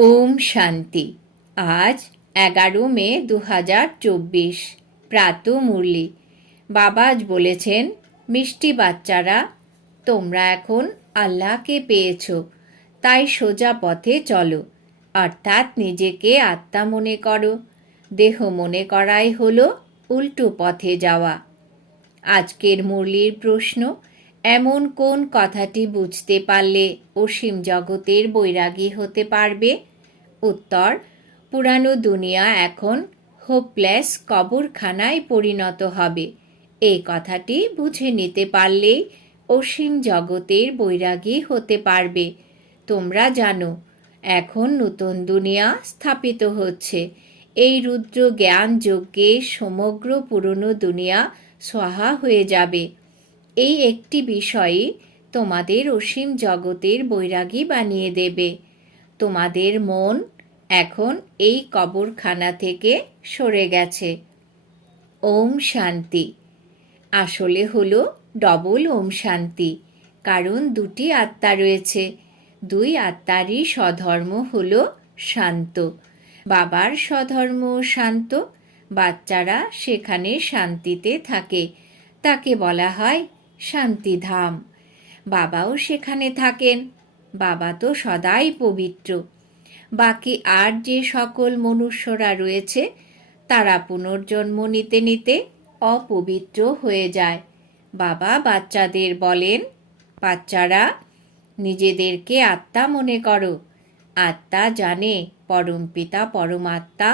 ওম শান্তি। আজ এগারো মে দু হাজার চব্বিশ। প্রাত মুরলি বাবা আজ বলেছেন, মিষ্টি বাচ্চারা, তোমরা এখন আল্লাহকে পেয়েছ। তাই সোজা পথে চলো। অর্থাৎ নিজেকে আত্মা মনে করো। দেহ মনে করাই হলো উল্টো পথে যাওয়া। আজকের মুরলির প্রশ্ন, এমন কোন কথাটি বুঝতে পারলে অসীম জগতের বৈরাগী হতে পারবে? উত্তর, পুরানো দুনিয়া এখন হোপলেস কবরখানায় পরিণত হবে। এই কথাটি বুঝে নিতে পারলেই অসীম জগতের বৈরাগী হতে পারবে। তোমরা জানো, এখন নতুন দুনিয়া স্থাপিত হচ্ছে। এই রুদ্র জ্ঞান যজ্ঞে সমগ্র পুরনো দুনিয়া সহা হয়ে যাবে। এই একটি বিষয়ই তোমাদের অসীম জগতের বৈরাগী বানিয়ে দেবে। তোমাদের মন এখন এই কবরখানা থেকে সরে গেছে। ওম শান্তি। আসলে হলো ডবল ওম শান্তি, কারণ দুটি আত্মা রয়েছে। দুই আত্মারই স্বধর্ম হল শান্ত। বাবার স্বধর্ম শান্ত, বাচ্চারা সেখানে শান্তিতে থাকে। তাকে বলা হয় শান্তিধাম। বাবাও সেখানে থাকেন। বাবা তো সদাই পবিত্র। বাকি আর যে সকল মনুষ্যরা রয়েছে, তারা পুনর্জন্ম নিতে নিতে অপবিত্র হয়ে যায়। বাবা বাচ্চাদের বলেন, বাচ্চারা, নিজেদেরকে আত্মা মনে করো। আত্মা জানে পরমপিতা পরমাত্মা,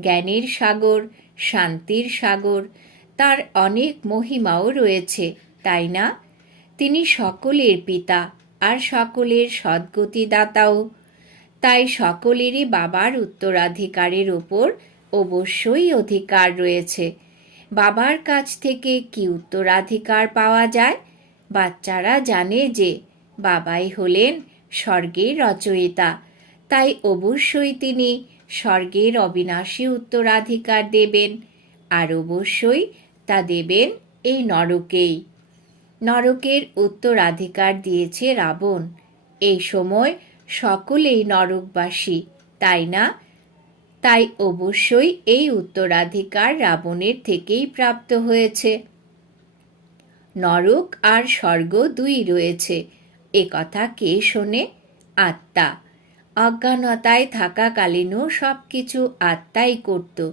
জ্ঞানের সাগর, শান্তির সাগর, তার অনেক মহিমাও রয়েছে, তাই না? তিনি সকলের পিতা। আর সকলের সদ্গতিদাতাও। তাই সকলেরই বাবার উত্তরাধিকারের ওপর অবশ্যই অধিকার রয়েছে। বাবার কাছ থেকে কি উত্তরাধিকার পাওয়া যায়? বাচ্চারা জানে যে বাবাই হলেন স্বর্গের রচয়িতা। তাই অবশ্যই তিনি স্বর্গের অবিনাশী উত্তরাধিকার দেবেন। আর অবশ্যই তা দেবেন এই নরকেই। নরকের উত্তরাধিকার দিয়েছে রাবণ। এই সময় সকলেই নরকবাসী, তাই না? তাই অবশ্যই এই উত্তরাধিকার রাবণের থেকেই প্রাপ্ত হয়েছে। নরক আর স্বর্গ দুই রয়েছে। এ কথা কে শোনে? আত্মা। অজ্ঞানতায় থাকাকালীনও সব কিছু আত্মাই করত।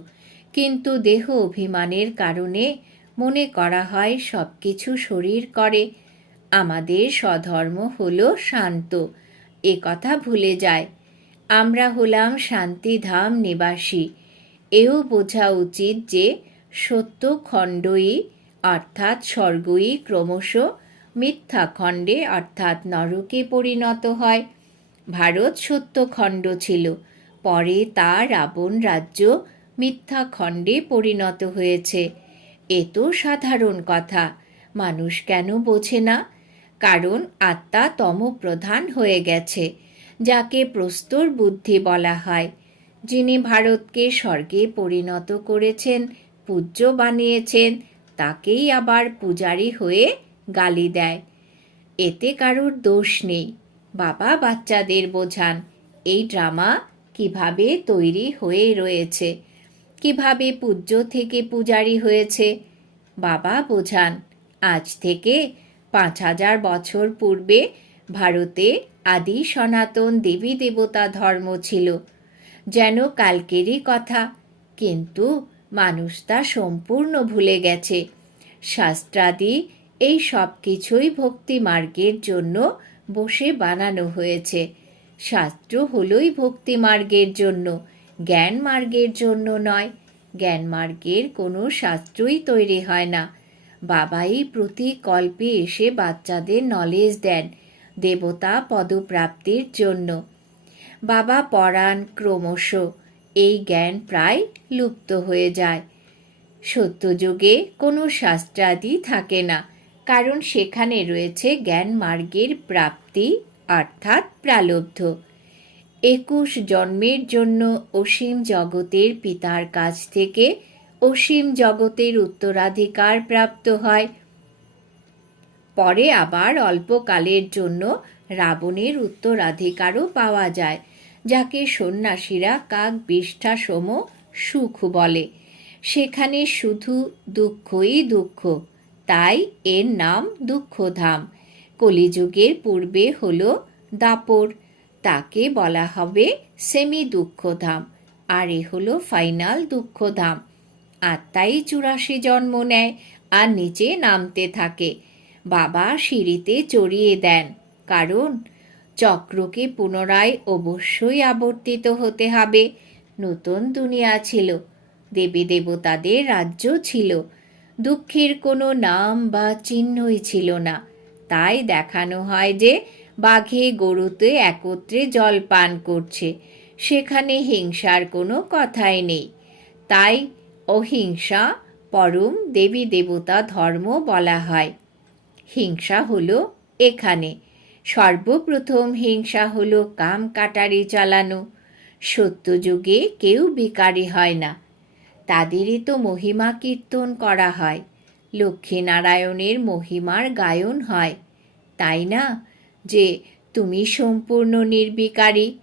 কিন্তু দেহ অভিমানের কারণে মনে করা হয় সব কিছু শরীর করে। আমাদের স্বধর্ম হল শান্ত। এ কথা ভুলে যায়। আমরা হলাম শান্তিধাম নিবাসী। এও বোঝা উচিত যে সত্য খণ্ডই, অর্থাৎ স্বর্গই ক্রমশ মিথ্যা খণ্ডে, অর্থাৎ নরকে পরিণত হয়। ভারত সত্যখণ্ড ছিল। পরে তা রাবণ রাজ্য মিথ্যা খণ্ডে পরিণত হয়েছে। এ তো সাধারণ কথা। মানুষ কেন বোঝে না? কারণ আত্মা তমপ্রধান হয়ে গেছে, যাকে প্রস্তর বুদ্ধি বলা হয়। যিনি ভারতকে স্বর্গে পরিণত করেছেন, পূজ্য বানিয়েছেন, তাকেই আবার পূজারী হয়ে গালি দেয়। এতে কারোর দোষ নেই। বাবা বাচ্চাদের বোঝান, এই ড্রামা কীভাবে তৈরি হয়ে রয়েছে। কীভাবে পূজ্য থেকে পূজারি হয়েছে? বাবা বোঝান, আজ থেকে পাঁচ হাজার বছর পূর্বে ভারতে আদি সনাতন দেবী দেবতা ধর্ম ছিল, যেন কালকেরই কথা। কিন্তু মানুষ তা সম্পূর্ণ ভুলে গেছে। শাস্ত্রাদি এই সব কিছুই ভক্তি মার্গের জন্য বসে বানানো হয়েছে। শাস্ত্র হলোই ভক্তি মার্গের জন্য। জ্ঞান মার্গের জন্য নয়। জ্ঞান মার্গের কোনো শাস্ত্রই তৈরি হয় না। বাবাই প্রতি কল্পে এসে বাচ্চাদের নলেজ দেন দেবতা পদপ্রাপ্তির জন্য। বাবা পড়ান ক্রমশ এই জ্ঞান প্রায় লুপ্ত হয়ে যায়। সত্যযুগে কোনো শাস্ত্রাদি থাকে না, কারণ সেখানে রয়েছে জ্ঞান মার্গের প্রাপ্তি অর্থাৎ প্রালব্ধ। একুশ জন্মের জন্য অসীম জগতের পিতার কাছ থেকে অসীম জগতের উত্তরাধিকার প্রাপ্ত হয়। পরে আবার অল্পকালের জন্য রাবণের উত্তরাধিকারও পাওয়া যায়, যাকে সন্ন্যাসীরা কাক বিষ্ঠা সম সুখ বলে। সেখানে শুধু দুঃখই দুঃখ, তাই এর নাম দুঃখধাম। কলিযুগের পূর্বে হল দাপর। তাকে বলা হবে সেমি দুঃখধাম আর এ হলো ফাইনাল দুঃখধাম। আত্মাই চুরাশি জন্ম নেয়, আর নিচে নামতে থাকে। বাবা সিঁড়িতে চড়িয়ে দেন, কারণ চক্রকে পুনরায় অবশ্যই আবর্তিত হতে হবে। নতুন দুনিয়া ছিল, দেবী দেবতাদের রাজ্য ছিল, দুঃখের কোনো নাম বা চিহ্নই ছিল না। তাই দেখানো হয় যে বাঘে গরুতে একত্রে জল পান করছে। সেখানে হিংসার কোনো কথাই নেই। তাই অহিংসা পরম দেবী দেবতা ধর্ম বলা হয়। হিংসা হলো এখানে। সর্বপ্রথম হিংসা হলো কাম কাটারি চালানো। সত্যযুগে কেউ বিকারী হয় না। তাদেরই তো মহিমা কীর্তন করা হয়। লক্ষ্মীনারায়ণের মহিমার গায়ন হয়। তাই না? যে তুমি সম্পূর্ণ নির্বিকারী।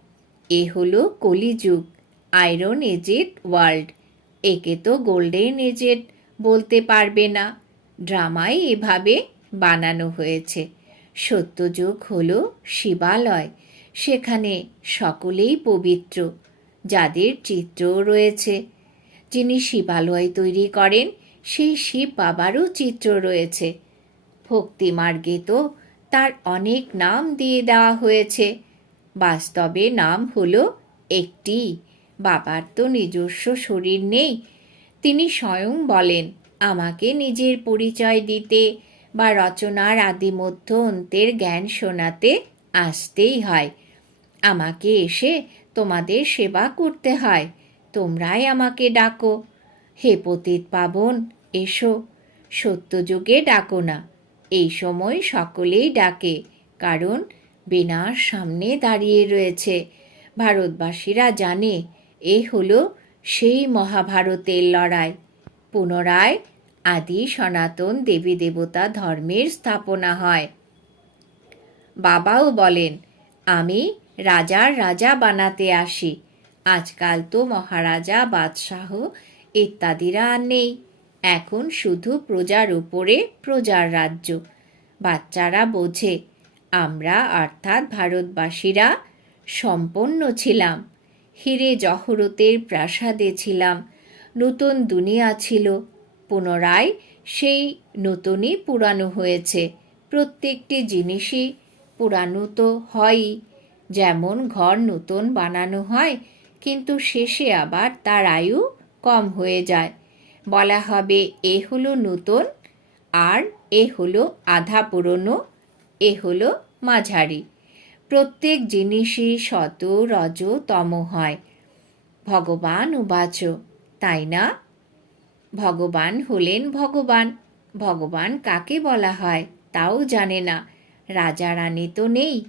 এ হলো কলিযুগ, আয়রন এজেড ওয়ার্ল্ড। একে তো গোল্ডেন এজেড বলতে পারবে না। ড্রামায় এভাবে বানানো হয়েছে। সত্যযুগ হলো শিবালয়, সেখানে সকলেই পবিত্র, যাদের চিত্রও রয়েছে। যিনি শিবালয় তৈরি করেন, সেই শিব বাবারও চিত্র রয়েছে। ভক্তিমার্গে তো তার অনেক নাম দিয়ে দেওয়া হয়েছে। বাস্তবে নাম হলো একটি। বাবার তো নিজস্ব শরীর নেই। তিনি স্বয়ং বলেন, আমাকে নিজের পরিচয় দিতে বা রচনার আদি মধ্য অন্তের জ্ঞান শোনাতে আসতেই হয়। আমাকে এসে তোমাদের সেবা করতে হয়। তোমরাই আমাকে ডাকো। হে পতিত পাবন, এসো। সত্যযুগে ডাকো না। এই সময় সকলেই ডাকে, কারণ বিনার সামনে দাঁড়িয়ে রয়েছে। ভারতবাসীরা জানে, এ হলো সেই মহাভারতের লড়াই। পুনরায় আদি সনাতন দেবী দেবতা ধর্মের স্থাপনা হয়। বাবাও বলেন, আমি রাজার রাজা বানাতে আসি। আজকাল তো মহারাজা, বাদশাহ ইত্যাদিরা আর নেই। এখন শুধু প্রজার উপরে প্রজার রাজ্য। বাচ্চারা বোঝে, আমরা অর্থাৎ ভারতবাসীরা সম্পন্ন ছিলাম। হিরে জহরতের প্রাসাদে ছিলাম, নতুন দুনিয়া ছিল। পুনরায় সেই নতুনই পুরানো হয়েছে। প্রত্যেকটি জিনিসই পুরানো তো হয়ই, যেমন ঘর নতুন বানানো হয়, কিন্তু শেষে আবার তার আয়ু কম হয়ে যায়। বলা হবে এ হলো নতুন, আর এ হলো আধা পুরনো, এ হলো মাঝারি। প্রত্যেক জিনিসই শত রজ তম হয়। ভগবান উবাচ, তাই না? ভগবান হলেন ভগবান ভগবান কাকে বলা হয় তাও জানে না। রাজা রানী তো নেই।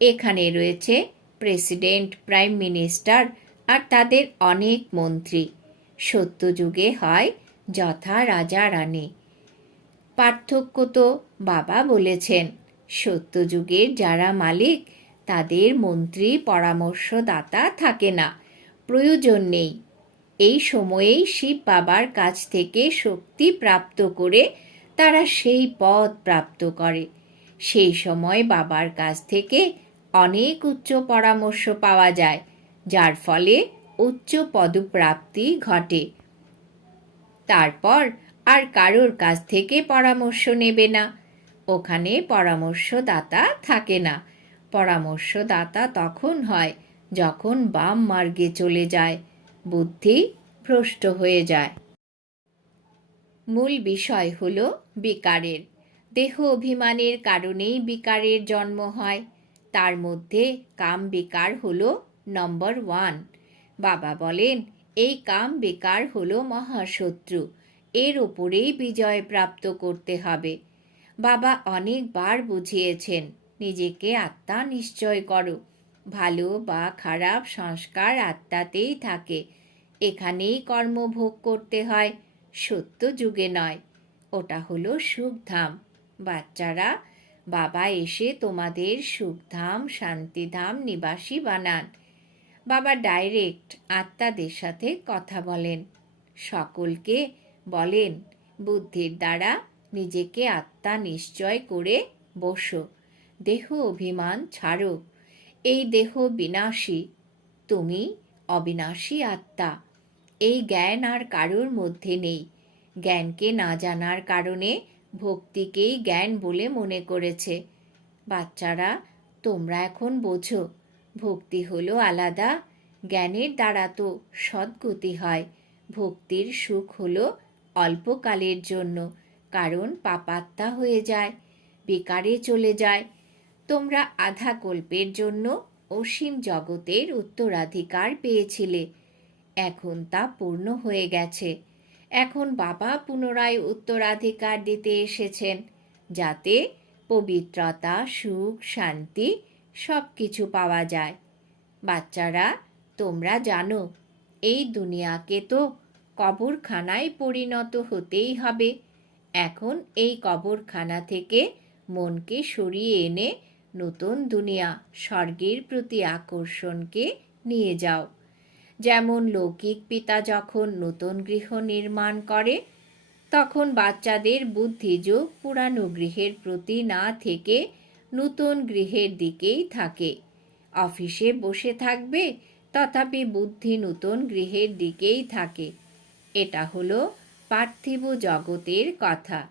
এখানে রয়েছে প্রেসিডেন্ট, প্রাইম মিনিস্টার আর তাদের অনেক মন্ত্রী। সত্যযুগে হয় যথা রাজা রানী। পার্থক্য তো বাবা বলেছেন সত্যযুগের যারা মালিক, তাদের মন্ত্রী, পরামর্শদাতা থাকে না, প্রয়োজন নেই। এই সময়েই শিব বাবার কাছ থেকে শক্তি প্রাপ্ত করে তারা সেই পদ প্রাপ্ত করে। সেই সময় বাবার কাছ থেকে অনেক উচ্চ পরামর্শ পাওয়া যায়, যার ফলে উচ্চ পদপ্রাপ্তি ঘটে। তারপর আর কারোর কাছ থেকে পরামর্শ নেবে না। ওখানে পরামর্শদাতা থাকে না। পরামর্শদাতা তখন হয় যখন বাম মার্গে চলে যায়। বুদ্ধি ভ্রষ্ট হয়ে যায়। মূল বিষয় হল বিকারের। দেহ অভিমানের কারণেই বিকারের জন্ম হয়। তার মধ্যে কাম বিকার হল নম্বর ওয়ান। বাবা বলেন, এই কাম বেকার হল মহাশত্রু, এর ওপরেই বিজয় প্রাপ্ত করতে হবে। বাবা অনেকবার বুঝিয়েছেন, নিজেকে আত্মা নিশ্চয় করো, ভালো বা খারাপ সংস্কার আত্মাতেই থাকে, এখানেই কর্মভোগ করতে হয়, সত্য যুগে নয়, ওটা হলো সুখধাম। বাচ্চারা, বাবা এসে তোমাদের সুখধাম, শান্তিধাম নিবাসী বানান বাবা ডাইরেক্ট আত্মাদের সাথে কথা বলেন। সকলকে বলেন, বুদ্ধির দ্বারা নিজেকে আত্মা নিশ্চয় করে বসো। দেহ অভিমান ছাড়ো। এই দেহ বিনাশী। তুমি অবিনাশী আত্মা। এই জ্ঞান আর কারোর মধ্যে নেই। জ্ঞানকে না জানার কারণে ভক্তিকেই জ্ঞান বলে মনে করেছে। বাচ্চারা, তোমরা এখন বোঝো ভক্তি হলো আলাদা, জ্ঞানের দ্বারা তো সদ্গতি হয়। ভক্তির সুখ হলো অল্পকালের জন্য, কারণ পাপাত্মা হয়ে যায়, বেকারে চলে যায়। তোমরা আধা কল্পের জন্য অসীম জগতের উত্তরাধিকার পেয়েছিলে, এখন তা পূর্ণ হয়ে গেছে। এখন বাবা পুনরায় উত্তরাধিকার দিতে এসেছেন, যাতে পবিত্রতা, সুখ, শান্তি সব কিছু পাওয়া যায়। বাচ্চারা, তোমরা জানো, এই দুনিয়াকে তো কবরখানায় পরিণত হতেই হবে। এখন এই কবরখানা থেকে মনকে সরিয়ে এনে নতুন দুনিয়া স্বর্গের প্রতি আকর্ষণকে নিয়ে যাও। যেমন লৌকিক পিতা যখন নতুন গৃহ নির্মাণ করে, তখন বাচ্চাদের বুদ্ধিযোগ পুরানো গৃহের প্রতি না থেকে নতুন গৃহের দিকেই থাকে। অফিসে বসে থাকবে, তথাপি বুদ্ধি নতুন গৃহের দিকেই থাকে। এটা হলো পার্থিব জগতের কথা।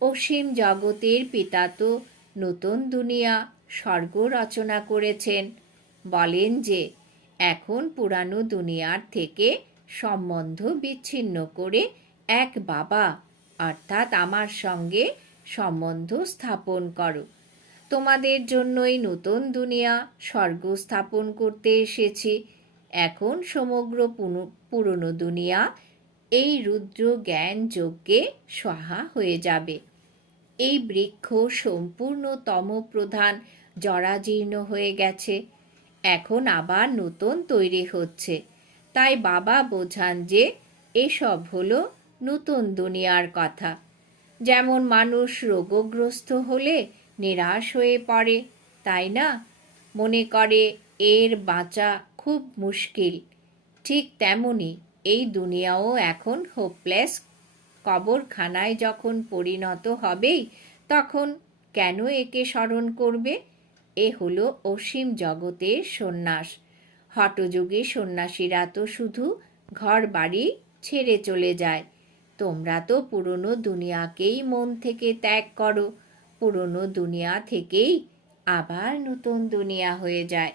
অসীম জগতের পিতা তো নতুন দুনিয়া স্বর্গ রচনা করেছেন। বলেন যে, এখন পুরানো দুনিয়ার থেকে সম্বন্ধ বিচ্ছিন্ন করে এক বাবা, অর্থাৎ আমার সঙ্গে সম্বন্ধ স্থাপন করো। তোমাদের জন্যই নতুন দুনিয়া স্বর্গ স্থাপন করতে এসেছি। এখন সমগ্র পুরনো দুনিয়া এই রুদ্র জ্ঞান যজ্ঞে সহা হয়ে যাবে। এই বৃক্ষ সম্পূর্ণ তমপ্রধান জরাজীর্ণ হয়ে গেছে। এখন আবার নতুন তৈরি হচ্ছে। তাই বাবা বোঝান যে এসব হলো নতুন দুনিয়ার কথা। যেমন মানুষ রোগগ্রস্ত হলে নিরাশ হয়ে পড়ে, তাই না? মনে করে এর বাঁচা খুব মুশকিল। ঠিক তেমনি এই দুনিয়াও এখন হোপলেস কবরখানায় যখন পরিণত হবেই, তখন কেন একে স্মরণ করবে? এ হলো অসীম জগতের সন্ন্যাস। হটযুগে সন্ন্যাসীরা তো শুধু ঘর বাড়ি ছেড়ে চলে যায়। তোমরা তো পুরনো দুনিয়াকেই মন থেকে ত্যাগ করো। পুরনো দুনিয়া থেকেই আবার নতুন দুনিয়া হয়ে যায়।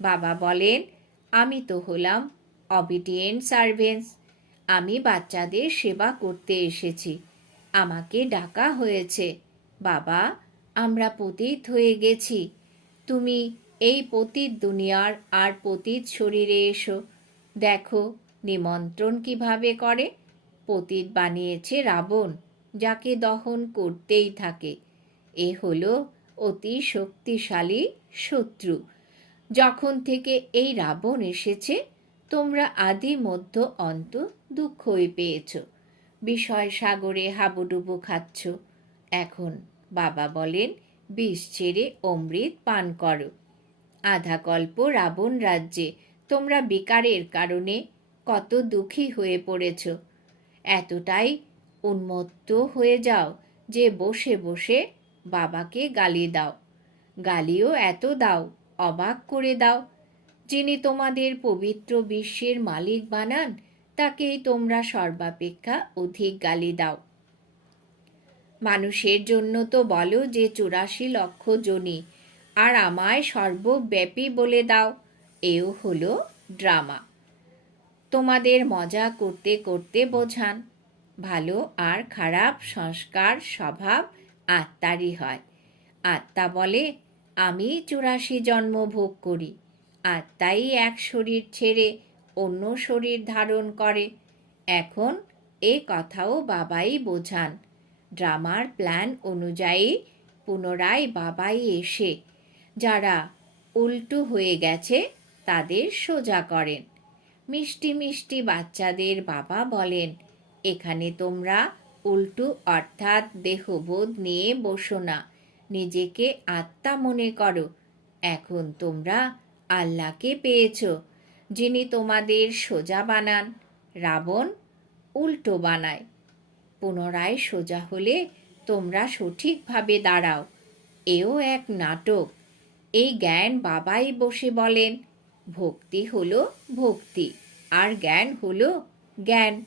বাবা বলেন, আমি তো হলাম অবিডিয়েন্ট সার্ভেন্টস আমি বাচ্চাদের সেবা করতে এসেছি। আমাকে ডাকা হয়েছে। বাবা, আমরা পতিত হয়ে গেছি। তুমি এই পতীত দুনিয়ার আর পতীত শরীরে এসো। দেখো, নিমন্ত্রণ কীভাবে করে। পতিত বানিয়েছে রাবণ। যাকে দহন করতেই থাকে। এ হলো অতি শক্তিশালী শত্রু। যখন থেকে এই রাবণ এসেছে, তোমরা আদি মধ্য অন্ত দুঃখই পেয়েছ। বিষয় সাগরে হাবুডুবু খাচ্ছ। এখন বাবা বলেন, বিষ ছেড়ে অমৃত পান করো। আধা কল্প রাবণ রাজ্যে, তোমরা বিকারের কারণে কত দুঃখী হয়ে পড়েছ। এতটাই উন্মত্ত হয়ে যাও যে বসে বসে বাবাকে গালি দাও। গালিও এত দাও, অবাক করে দাও। যিনি তোমাদের পবিত্র বিশ্বের মালিক বানান, তাকেই তোমরা সর্বাপেক্ষা অধিক গালি দাও। মানুষের জন্য তো বলো যে চুরাশি লক্ষ জনি, আর আমায় সর্বব্যাপী বলে দাও, এও হলো ড্রামা। তোমাদের মজা করতে করতে বোঝান ভালো আর খারাপ সংস্কার, স্বভাব আত্মারই হয়। আত্মা বলে, আমি চুরাশি জন্ম ভোগ করি। আত্মাই এক শরীর ছেড়ে অন্য শরীর ধারণ করে। এখন এ কথাও বাবাই বোঝান। ড্রামার প্ল্যান অনুযায়ী পুনরায় বাবাই এসে যারা উল্টো হয়ে গেছে তাদের সোজা করেন। মিষ্টি মিষ্টি বাচ্চাদের বাবা বলেন এখানে তোমরা উল্টো অর্থাৎ দেহবোধ নিয়ে বসো না। নিজেকে আত্মা মনে করো। এখন তোমরা আল্লাহকে পেয়েছ, যিনি তোমাদের সোজা বানান, রাবণ উল্টো বানায়। পুনরায় সোজা হলে তোমরা সঠিকভাবে দাঁড়াও। এও এক নাটক। এই জ্ঞান বাবাই বসে বলেন, ভক্তি হলো ভক্তি, আর জ্ঞান হলো জ্ঞান।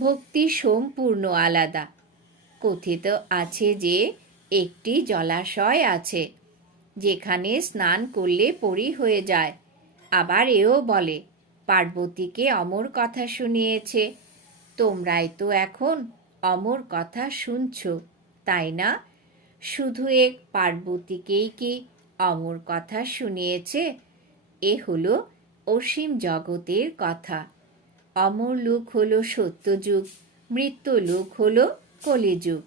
ভক্তি সম্পূর্ণ আলাদা। কথিত আছে যে, একটি জলাশয় আছে, যেখানে স্নান করলে পরি হয়ে যায়। আবার এও বলে, পার্বতীকে অমর কথা শুনিয়েছে। তোমরাই তো এখন অমর কথা শুনছ, তাই না? শুধু এক পার্বতীকেই কি অমর কথা শুনিয়েছে? এ হলো অসীম জগতের কথা। অমর লোক হলো সত্যযুগ, মৃত্যু লোক হলো কলিযুগ।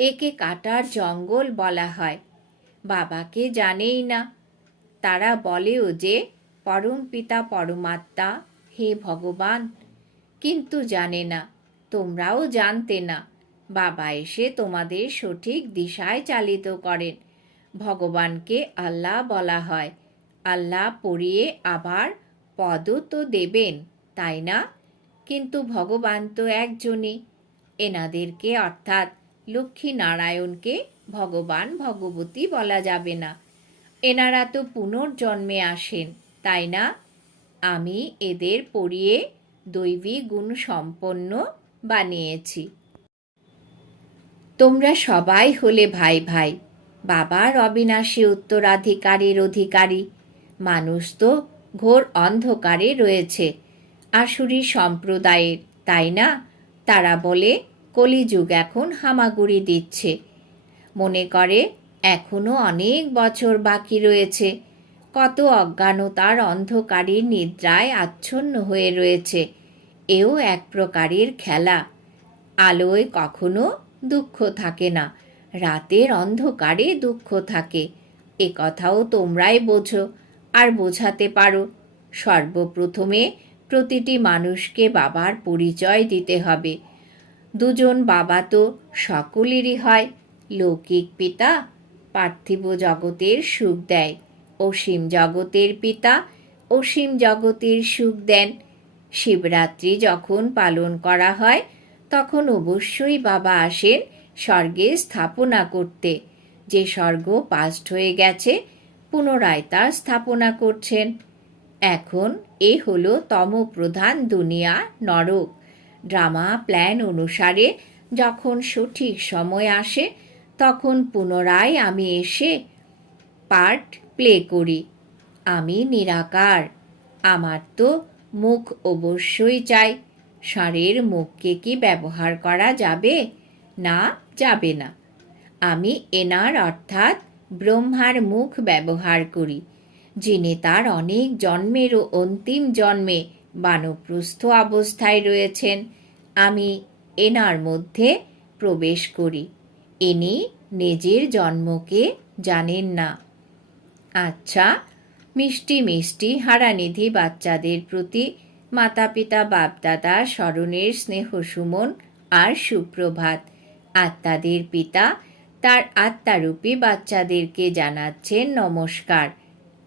একে কাটার জঙ্গল বলা হয়। বাবাকে জানেই না। তারা বলেও যে, পরম পিতা, পরমাত্মা, হে ভগবান। কিন্তু জানে না, তোমরাও জানতে না। বাবা এসে তোমাদের সঠিক দিশায় চালিত করেন। ভগবানকে আল্লাহ বলা হয়। আল্লাহ পড়িয়ে আবার পদও তো দেবেন। তাই না? কিন্তু ভগবান তো একজনই। এনাদেরকে অর্থাৎ লক্ষ্মী নারায়ণকে ভগবান ভগবতী বলা যাবে না। এনারা তো পুনর্জন্মে আসেন, তাই না? আমি এদের পড়িয়ে দৈবী গুণ সম্পন্ন বানিয়েছি। তোমরা সবাই হলে ভাই ভাই, বাবার অবিনাশী উত্তরাধিকারীর অধিকারী। মানুষ তো ঘোর অন্ধকারে রয়েছে। আসুরি সম্প্রদায়ের তাই না? তারা বলে, কলিযুগ এখন হামাগুড়ি দিচ্ছে। মনে করে, এখনও অনেক বছর বাকি রয়েছে। কত অজ্ঞানতার অন্ধকারের নিদ্রায় আচ্ছন্ন হয়ে রয়েছে। এও এক প্রকারের খেলা। আলোয় কখনো দুঃখ থাকে না। রাতের অন্ধকারে দুঃখ থাকে। এ কথাও তোমরাই বোঝো আর বোঝাতে পারো। সর্বপ্রথমে প্রতিটি মানুষকে বাবার পরিচয় দিতে হবে। দুজন বাবা তো সকলেরই হয়। লৌকিক পিতা পার্থিব জগতের সুখ দেয়। অসীম জগতের পিতা অসীম জগতের সুখ দেন। শিবরাত্রি যখন পালন করা হয়, তখন অবশ্যই বাবা আসেন স্বর্গে স্থাপনা করতে। যে স্বর্গ পাস্ট হয়ে গেছে, পুনরায় তা স্থাপনা করছেন। এখন এ হলো তম প্রধান দুনিয়া নরক। ড্রামা প্ল্যান অনুসারে যখন সঠিক সময় আসে, তখন পুনরায় আমি এসে পার্ট প্লে করি। আমি নিরাকার। আমার তো মুখ অবশ্যই চাই। ষাঁড়ের মুখকে কি ব্যবহার করা যাবে? না যাবে না। আমি এনার অর্থাৎ ব্রহ্মার মুখ ব্যবহার করি। যিনি তার অনেক জন্মের ও অন্তিম জন্মে বানপ্রস্থ অবস্থায় রয়েছেন, আমি এনার মধ্যে প্রবেশ করি। ইনি নিজের জন্মকে জানেন না। আচ্ছা মিষ্টি মিষ্টি হারানিধি বাচ্চাদের প্রতি মাতা পিতা বাপদাদা স্মরণের স্নেহ সুমন আর সুপ্রভাত। আত্মাদের পিতা তার আত্মারূপী বাচ্চাদেরকে জানাচ্ছেন নমস্কার।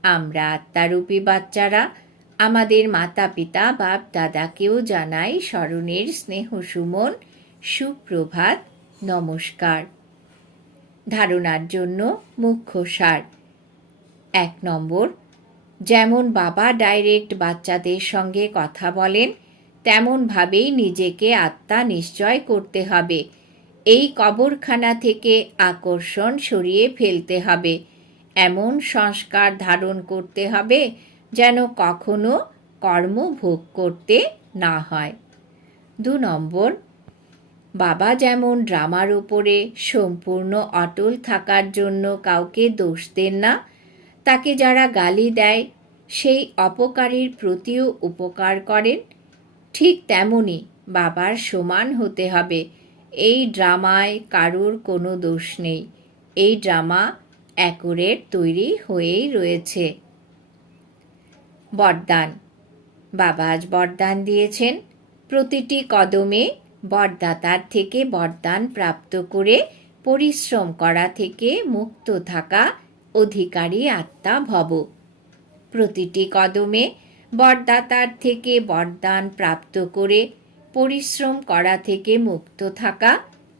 আমরা আত্মারূপী বাচ্চারা, আমাদের মাতা পিতা বাপ দাদাকেও জানাই স্মরণের স্নেহ সুমন, সুপ্রভাত, নমস্কার। ধারণার জন্য মুখ্য সার। এক নম্বর, যেমন বাবা ডাইরেক্ট বাচ্চাদের সঙ্গে কথা বলেন, তেমনভাবেই নিজেকে আত্মা নিশ্চয় করতে হবে। এই কবরখানা থেকে আকর্ষণ সরিয়ে ফেলতে হবে। এমন সংস্কার ধারণ করতে হবে যেন কখনো কর্ম ভোগ করতে না হয়। দু নম্বর, বাবা যেমন ড্রামার উপরে সম্পূর্ণ অটল থাকার জন্য কাউকে দোষ দেন না, তাকে যারা গালি দেয়, সেই অপকারীর প্রতিও উপকার করেন। ঠিক তেমনি বাবার সমান হতে হবে, এই ড্রামায় কারুর কোনো দোষ নেই। এই ড্রামা অ্যাকুরেট তৈরি হয়েই রয়েছে। বরদান। বাবা আজ বরদান দিয়েছেন। প্রতিটি কদমে বরদাতার থেকে বরদান প্রাপ্ত করে পরিশ্রম করা থেকে মুক্ত থাকা অধিকারী আত্মা ভব। প্রতিটি কদমে বরদাতার থেকে বরদান প্রাপ্ত করে পরিশ্রম করা থেকে মুক্ত থাকা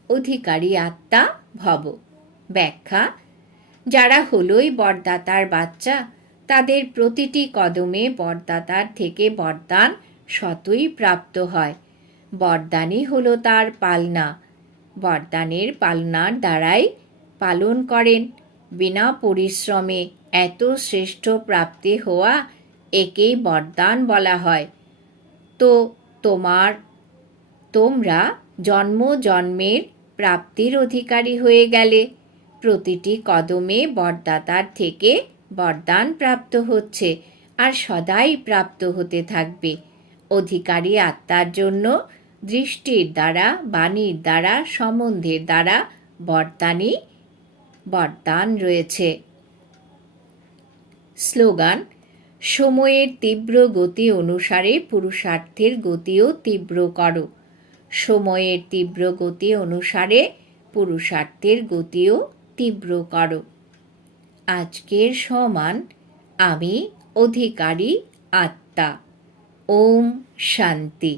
অধিকারী আত্মা ভব। ব্যাখ্যা যারা হলোই বরদাতার বাচ্চা, তাদের প্রতিটি কদমে বরদাতার থেকে বরদান শতই প্রাপ্ত হয়। বরদানই হলো তার পালনা। বরদানের পালনার দ্বারাই পালন করেন। বিনা পরিশ্রমে এত শ্রেষ্ঠ প্রাপ্তি হওয়া একেই বরদান বলা হয়। তো তোমার, তোমরা জন্ম জন্মের প্রাপ্তির অধিকারী হয়ে গেলে। প্রতিটি কদমে বরদাতার থেকে বরদান প্রাপ্ত হচ্ছে আর সদাই প্রাপ্ত হতে থাকবে। অধিকারী আত্মার জন্য, দৃষ্টির দ্বারা, বাণীর দ্বারা, সম্বন্ধের দ্বারা বরদানই বরদান রয়েছে। স্লোগান, সময়ের তীব্র গতি অনুসারে পুরুষার্থের গতিও তীব্র করো। সময়ের তীব্র গতি অনুসারে পুরুষার্থের গতিও তীব্র কারও। আজকের সমান আমি অধিকারী আত্মা। ওম শান্তি।